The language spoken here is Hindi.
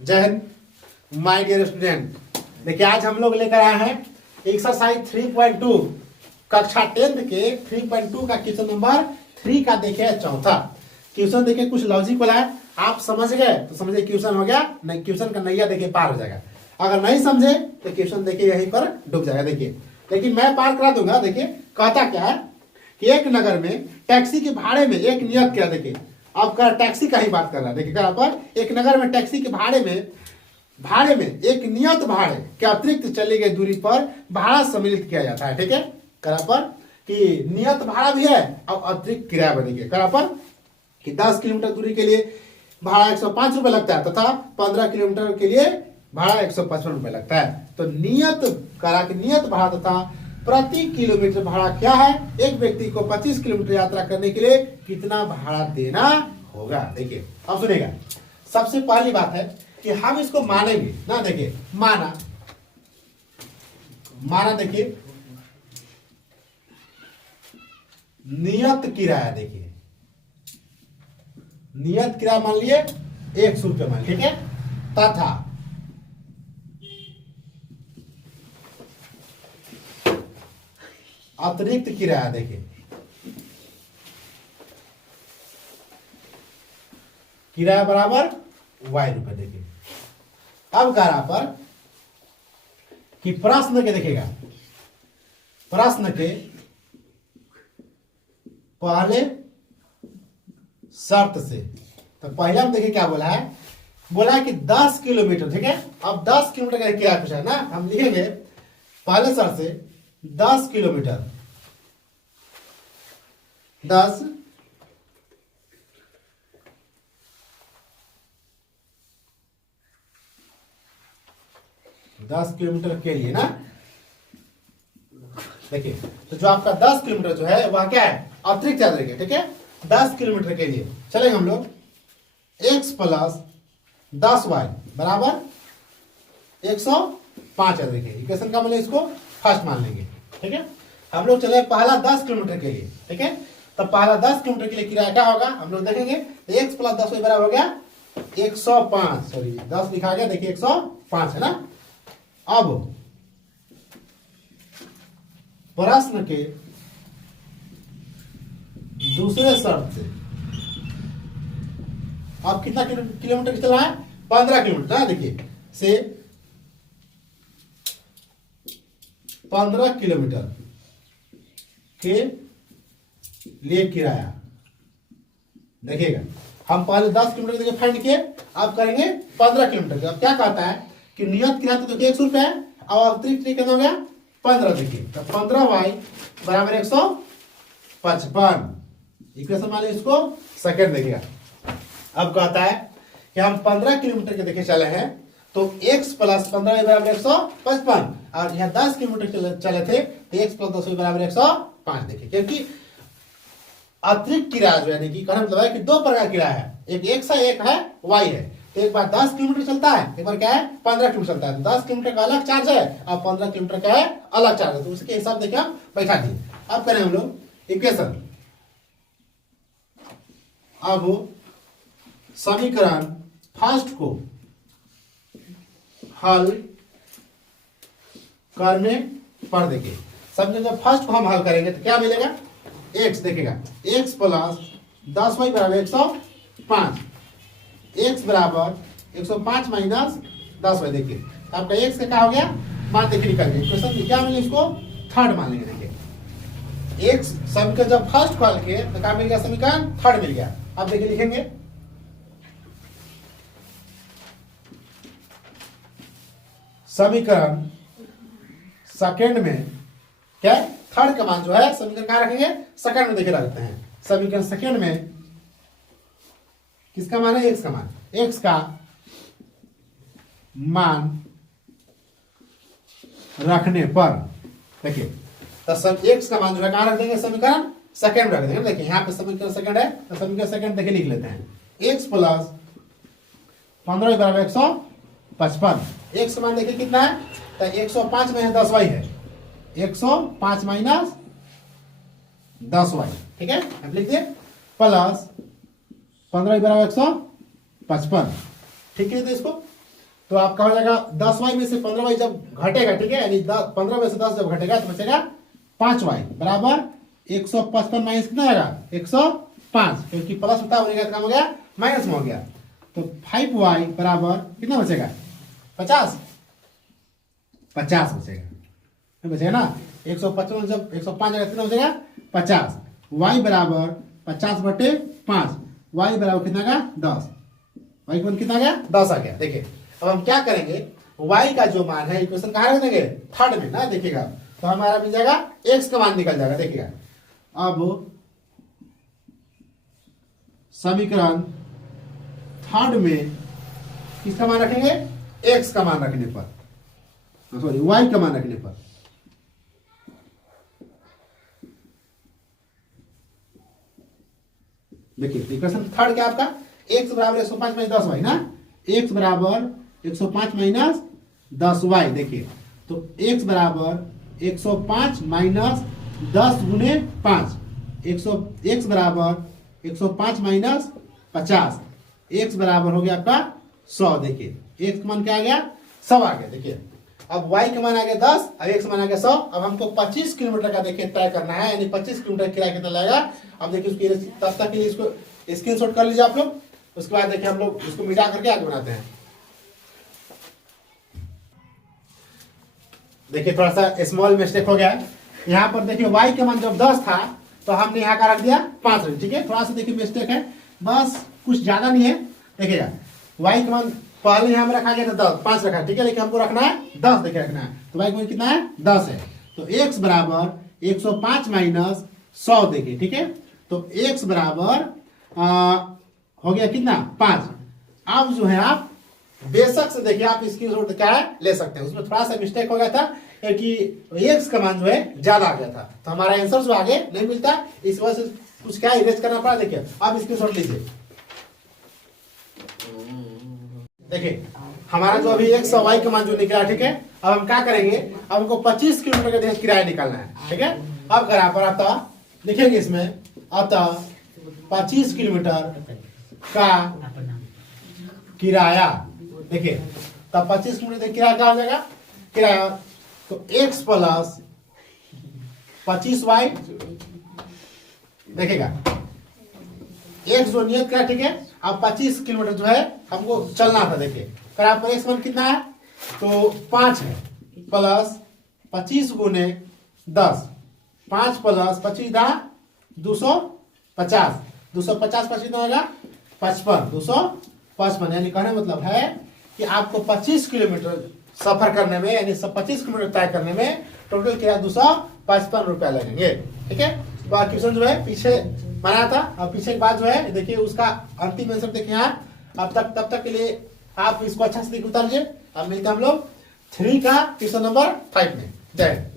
जय हिंद माय डियर स्टूडेंट। देखिए आज हम लोग लेकर आए हैं एक्सरसाइज 3.2 कक्षा 10th के 3.2 का क्वेश्चन नंबर 3 का देखिए चौथा क्वेश्चन। देखिए कुछ लॉजिक वाला है, आप समझ गए तो समझिए क्वेश्चन हो गया, नहीं क्वेश्चन का नैया देखिए पार हो जाएगा। अगर नहीं समझे तो क्वेश्चन देखिए यहीं पर डूब जाएगा। देखिए लेकिन मैं पार करा दूंगा। देखिए कहता क्या है कि एक नगर में टैक्सी के भाड़े में एक नियत किया। देखिए अब टैक्सी का ही बात कर रहा है। देखिए यहाँ पर एक नगर में टैक्सी के भाड़े में एक नियत भाड़े के अतिरिक्त चली गई दूरी पर भाड़ा सम्मिलित किया जाता है। ठीक है, करा पर कि नियत भाड़ा भी है और अतिरिक्त किराया भी। देखिए करा पर कि 10 किलोमीटर दूरी के लिए भाड़ा 105 रुपए लगता है तथा 15 किलोमीटर के लिए भाड़ा 155 रुपए लगता है। तो नियत भाड़ा तथा प्रति किलोमीटर भाड़ा क्या है, एक व्यक्ति को 25 किलोमीटर यात्रा करने के लिए कितना भाड़ा देना होगा। देखिए अब सुनेगा। सबसे पहली बात है कि हम इसको मानेंगे ना। देखिए माना देखिए नियत किराया। देखिए नियत किराया मान लिए 100 रुपये मान, ठीक है, तथा अतिरिक्त किराया। देखिए किराया बराबर y रुपए। देखिए अब करा पर कि प्रश्न के देखिएगा, प्रश्न के पहले शर्त से तो पहला में देखिए क्या बोला है, बोला है कि 10 किलोमीटर। ठीक है, अब 10 किलोमीटर का किराया पूछा है ना, हम लिखेंगे पहले शर्त से 10 किलोमीटर 10 किलोमीटर के लिए ना। देखिए तो जो आपका 10 किलोमीटर जो है वह क्या है, अतिरिक्त याद रखिए। ठीक है, 10 किलोमीटर के लिए चलेंगे हम लोग x प्लस 10y बराबर 105 याद रखिए। इक्वेशन का मतलब इसको फर्स्ट मान लेंगे। ठीक है, हम लोग चले पहला 10 किलोमीटर के लिए। ठीक है, तो पहला 10 किलोमीटर के लिए किराया क्या होगा हम लोग देखेंगे। तो x प्लस 10y बराबर हो गया 105, सॉरी 10 लिखा गया, देखिए 105 है ना। अब प्रश्न के दूसरे शर्त से अब कितना किलोमीटर चल रहा है, 15 किलोमीटर। देखिए से 15 किलोमीटर के लिए किराया। देखिएगा हम पहले 10 किलोमीटर देखिए फाइंड किए, अब करेंगे 15 किलोमीटर। अब क्या कहता है कि नियत किराया तो देखिए 100 रुपये है और अतिरिक्त कितना हो गया 15। देखिए तो 15y बराबर 155। इक्वेशन मान लीजिए इसको सेकंड। देखिएगा अब कहता है कि हम 15 किलोमीटर के देखिए चले हैं तो x प्लस 15 बराबर 155 और यहाँ 10 किलोमीटर चले थे तो x प्लस 10 बराबर 105। देखिए क्योंकि अतिरिक्त किराया जो है देखिए कहने मतलब है कि दो प्रकार किराया है, एक x है एक है y है। तो एक बार 10 किलोमीटर चलता है, एक बार क्या है 15 किलोमीटर चलता है। तो 10 किलोमीटर का अलग चार्ज है और 15 किलोमीटर का है अलग चार्ज है। तो उसके हिसाब देखिए हम बैठा दिए। अब करें हम लोग इक्वेशन। अब समीकरण फर्स्ट को हल करने पर देखिए समीकरण जब फर्स्ट को हम हल करेंगे तो क्या मिलेगा, x देखेगा x प्लस 10y बराबर 105, x बराबर 105 माइनस 10y। देखिए आपका x का क्या हो गया मान देखिए निकल गया। क्वेश्चन क्या मिले, इसको थर्ड मान लेंगे। देखिए x समीकरण जब फर्स्ट को हल किए तो क्या मिल गया, समीकरण थर्ड मिल गया। अब देखिए लिखेंगे समीकरण सेकंड में क्या थर्ड का मान जो है समीकरण कहां रखेंगे, सेकंड में देखिए रखते हैं। समीकरण सेकंड में किसका मान है, x का मान। x का मान रखने पर देखिए तो सब x का मान जो है कहां रख देंगे, समीकरण सेकंड में रख देंगे। देखिए यहाँ पे समीकरण सेकंड है तो समीकरण सेकंड देखिए लिख लेते हैं x प्लस 15 बराबर 155। x का मान देखिए कितना है, तो 105 में है 10y है, 105 माइनस 10y। ठीक है, अब लिख दिए प्लस 15 बराबर 155। ठीक है, तो इसको तो आपका हो जाएगा 10y में से 15y जब घटेगा, ठीक है, यानी 15 में से 10 जब घटेगा तो बचेगा 5y बराबर 155 माइनस कितना आएगा 105, क्योंकि प्लस होता है काम हो गया माइनस में हो गया। तो 5y बराबर कितना बचेगा 50 बचेगा ना। 155 जब 105 आएगा कितना बचेगा 50। y बराबर 50/5, y बराबर कितना आ गया 10, y का मान कितना आ गया 10 आ गया। देखिए अब हम क्या करेंगे, y का जो मान है इक्वेशन कहाँ रख देंगे थर्ड में ना, देखिएगा तो हमारा मिल जाएगा x का मान निकल जाएगा। देखिएगा अब समीकरण थर्ड में किसका मान रखेंगे x का मान रखने पर, सॉरी y का मान रखने पर। देखिए इक्वेशन थर्ड क्या आपका x बराबर 105 माइनस 10y ना, x बराबर 105 माइनस 10y। देखिए तो x बराबर 105 माइनस 10 गुने 5, x बराबर 105 माइनस 50, x बराबर हो गया आपका 100। देखिए x का मान क्या आ गया 100 आ गया। देखिए अब y का मान आ गया 10, अब x का मान आ गया 100। अब हमको 25 किलोमीटर का देखिए तय करना है, यानी 25 किलोमीटर किराया कितना लगेगा। अब देखिए उसकी तब तक के लिए इसको स्क्रीनशॉट कर लीजिए आप लोग, उसके बाद देखिए हम लोग इसको मिटा करके आगे बनाते हैं। देखिए थोड़ा सा स्मॉल मिस्टेक हो गया है यहाँ पर। देखिए y का मान जब 10 था तो हमने यहाँ का रख दिया 5, ठीक है, थोड़ा सा देखिए मिस्टेक है, बस कुछ ज्यादा नहीं है। देखिएगा y का मान पहले यहाँ में रखा गया था 5 रखा, ठीक है, लेकिन हमको रखना है 10, देखिए रखना है। तो y का मान कितना है 10 है, तो x बराबर 105 माइनस 100। देखिए ठीक है, तो x बराबर हो गया कितना 5। अब जो है आप बेशक से देखिए आप स्क्रीनशॉट क्या है ले सकते हैं, उसमें थोड़ा सा मिस्टेक हो गया था कि x का मान जो है ज्यादा आ गया था, तो हमारा आंसर जो आगे नहीं मिलता, इस वजह से कुछ क्या इरेज करना पड़ा। देखिए अब स्क्रीनशॉट लीजिए। देखिए हमारा जो अभी x और y का मान जो निकला, ठीक है, अब हम क्या करेंगे, अब हमको 25 किलोमीटर का किराया निकालना है, ठीक है। अब बराबर आता लिखेंगे इसमें, अतः 25 किलोमीटर का किराया। देखिए तब 25 किलोमीटर किराया क्या हो जाएगा किराया, तो x प्लस 25y। देखिएगा x जो नियत किराया, ठीक है, अब 25 किलोमीटर जो है हमको चलना था। देखिए किराया पर x मान कितना है तो 5 है, प्लस 25 गुने 10, 5 प्लस 25 दा 250, 250 25 कितना होगा 55, 255। यानी कहने मतलब है कि आपको 25 किलोमीटर सफर करने में, यानी 25 किलोमीटर तय करने में टोटल किराया 255 रुपया लगेंगे, ठीक है। तो क्वेश्चन जो है पीछे बनाया था, अब पीछे के बाद जो है देखिए उसका अंतिम आंसर देखिए यहाँ। अब तब तक के लिए आप इसको अच्छा से उतारिए। अब मिलते हैं हम लोग 3 का क्वेश्चन नंबर 5 में। जय हिंद।